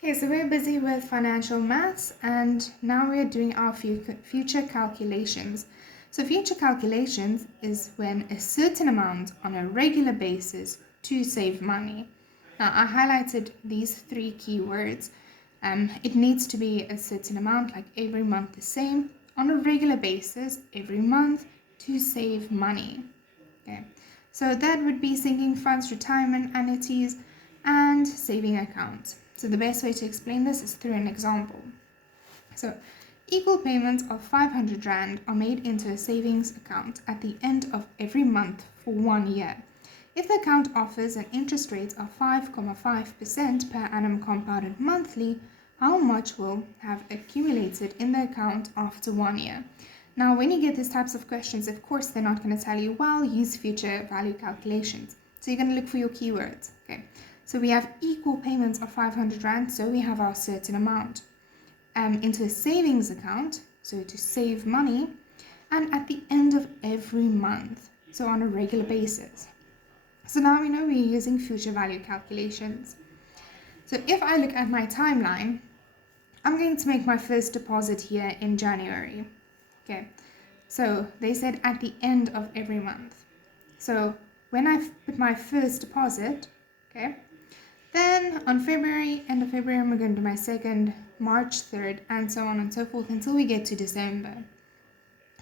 Okay, so we're busy with financial maths and now we're doing our future calculations. So future calculations is when a certain amount on a regular basis to save money. Now I highlighted these three keywords. It needs to be a certain amount, like every month the same, on a regular basis, every month to save money. Okay, so that would be sinking funds, retirement annuities, and saving accounts. So the best way to explain this is through an example. So equal payments of 500 Rand are made into a savings account at the end of every month for 1 year. If the account offers an interest rate of 5.5% per annum compounded monthly, how much will have accumulated in the account after 1 year? Now, when you get these types of questions, of course, they're not going to tell you, well, use future value calculations. So you're going to look for your keywords. Okay. So we have equal payments of 500 Rand, so we have our certain amount into a savings account, so to save money, and at the end of every month, so on a regular basis. So now we know we're using future value calculations. So if I look at my timeline, I'm going to make my first deposit here in January. Okay, so they said at the end of every month. So when I put my first deposit, okay, then on February, end of February, I'm going to do my second, March 3rd, and so on and so forth until we get to December.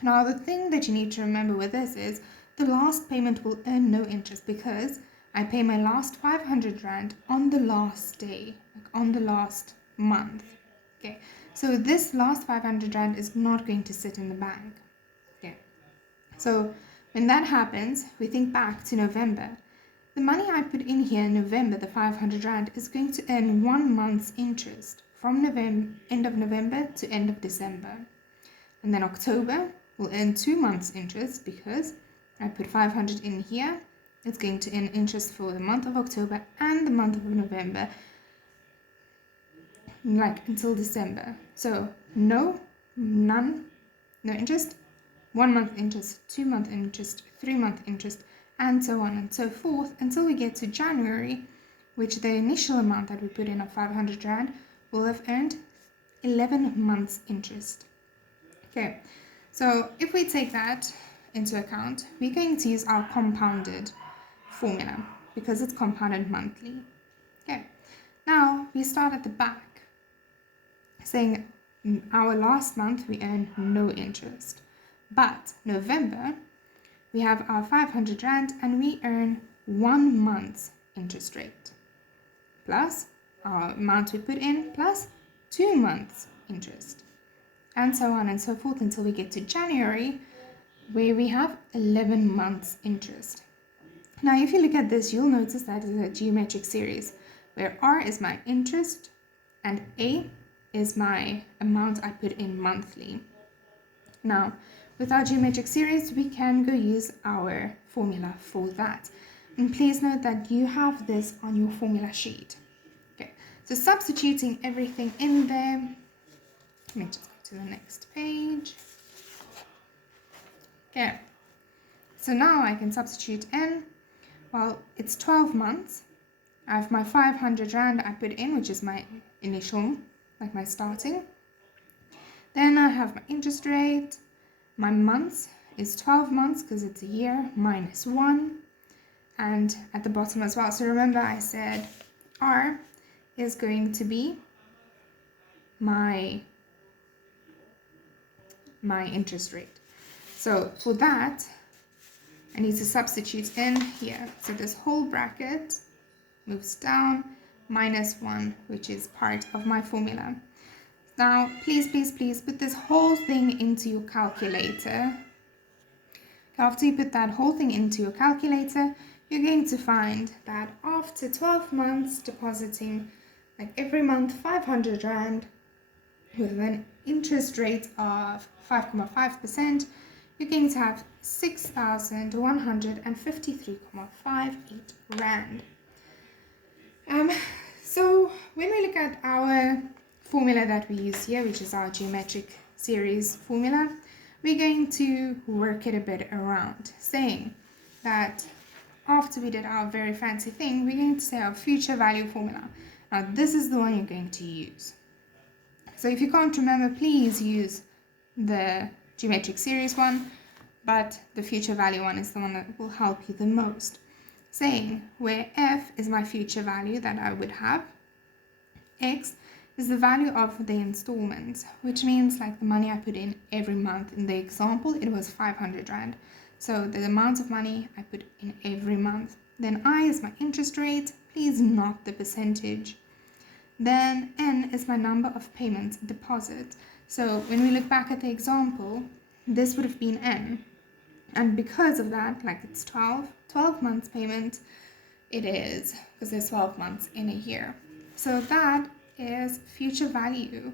Now, the thing that you need to remember with this is the last payment will earn no interest because I pay my last 500 Rand on the last day, like on the last month. Okay, so this last 500 Rand is not going to sit in the bank. Okay, so when that happens, we think back to November. The money I put in here in November, the 500 Rand, is going to earn 1 month's interest from end of November to end of December. And then October will earn 2 months interest because I put 500 in here. It's going to earn interest for the month of October and the month of November, like until December. So none, no interest, 1 month interest, 2 month interest, 3 month interest, and so on and so forth until we get to January, which the initial amount that we put in of 500 Rand will have earned 11 months interest. Okay, so if we take that into account, we're going to use our compounded formula because it's compounded monthly. Okay, now we start at the back saying our last month we earn no interest, but November we have our 500 Rand and we earn 1 month's interest rate plus our amount we put in plus 2 months interest, and so on and so forth until we get to January where we have 11 months interest. Now if you look at this, you'll notice that it's a geometric series where R is my interest and A is my amount I put in monthly. Now with our geometric series, we can go use our formula for that. And please note that you have this on your formula sheet. Okay, so substituting everything in there. Let me just go to the next page. Okay, so now I can substitute in, well, it's 12 months. I have my 500 Rand I put in, which is my initial, like my starting. Then I have my interest rate. My months is 12 months because it's a year minus 1, and at the bottom as well. So remember I said R is going to be my interest rate. So for that, I need to substitute in here. So this whole bracket moves down, minus 1, which is part of my formula. Now, please put this whole thing into your calculator. After you put that whole thing into your calculator, you're going to find that after 12 months depositing, like every month, 500 Rand with an interest rate of 5.5%, you're going to have 6,153.58 Rand. So when we look at our formula that we use here, which is our geometric series formula, we're going to work it a bit around, saying that after we did our very fancy thing, we're going to say our future value formula. Now this is the one you're going to use. So if you can't remember, please use the geometric series one, but the future value one is the one that will help you the most. Saying where f is my future value that I would have, x is the value of the installments, which means like the money I put in every month. In the example, it was 500 Rand. So the amount of money I put in every month. Then I is my interest rate, please not the percentage. Then n is my number of payments deposit. So when we look back at the example, this would have been n. And because of that, like it's 12 months payment, it is, because there's 12 months in a year. So that is future value